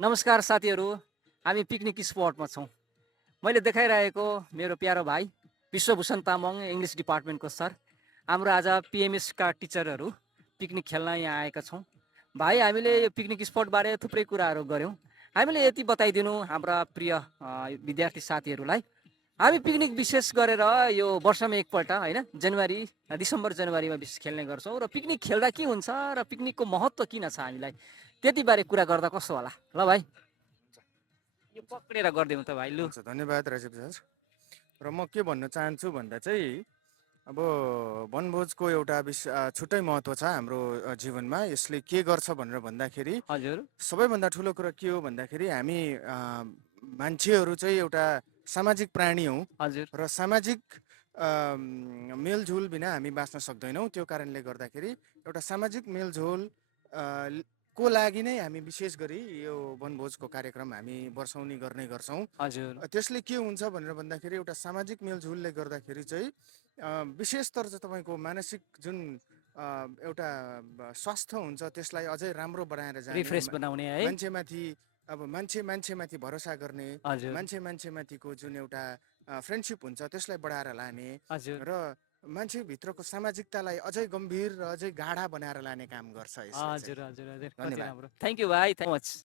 नमस्कार साथीहरू, हामी पिकनिक स्पटमा छौँ। मैले देखाइरहेको मेरो प्यारो भाइ विश्वभूषण तामाङ इङ्ग्लिस डिपार्टमेन्टको सर। हाम्रो आज पिएमएसका टिचरहरू पिकनिक खेल्न यहाँ आएका छौँ। भाइ, हामीले यो पिकनिक स्पटबारे थुप्रै कुराहरू गऱ्यौँ। हामीले यति बताइदिनु हाम्रा प्रिय विद्यार्थी साथीहरूलाई, हामी पिकनिक विशेष गरेर यो वर्षमा एकपल्ट होइन, डिसेम्बर जनवरीमा विशेष खेल्ने गर्छौँ। र पिकनिक खेल्दा के हुन्छ र पिकनिकको महत्त्व किन छ हामीलाई, त्यतिबारे कुरा गर्दा कस्तो होला? ल भाइ, यो पक्रेर गरिदिउँ त भाइ, लु। हुन्छ, धन्यवाद राजीव सर। र म के भन्न चाहन्छु भन्दा चाहिँ अब वनभोजको एउटा छुट्टै महत्त्व छ हाम्रो जीवनमा। यसले के गर्छ भनेर भन्दाखेरि हजुर सबैभन्दा ठुलो कुरा के हो भन्दाखेरि हामी मान्छेहरू चाहिँ एउटा सामाजिक प्राणी हौँ हजुर र सामाजिक मेलझोल बिना हामी बाँच्न सक्दैनौँ। त्यो कारणले गर्दाखेरि एउटा सामाजिक मेलझोल को लागि नै हामी विशेष गरी यो वनभोजको कार्यक्रम हामी वर्षौनी गर्ने गर्छौँ। हजुर त्यसले के हुन्छ भनेर भन्दाखेरि एउटा सामाजिक मेलझोलले गर्दाखेरि चाहिँ विशेषतर चाहिँ तपाईँको मानसिक जुन एउटा स्वास्थ्य हुन्छ त्यसलाई अझै राम्रो बनाएर जाने, रिफ्रेस बनाउने है। मान्छेमाथि अब मान्छेमाथि भरोसा गर्ने, हजुर मान्छेमाथिको जुन एउटा फ्रेन्डसिप हुन्छ त्यसलाई बढाएर लाने हजुर र मान्छेभित्रको सामाजिकतालाई अझै गम्भीर र अझै गाढा बनाएर लाने काम गर्छ यसले चाहिँ। हजुर हजुर हजुर कति धन्यवाद। राम्रो। थ्याङ्क यू भाइ, थ्याङ्क मच।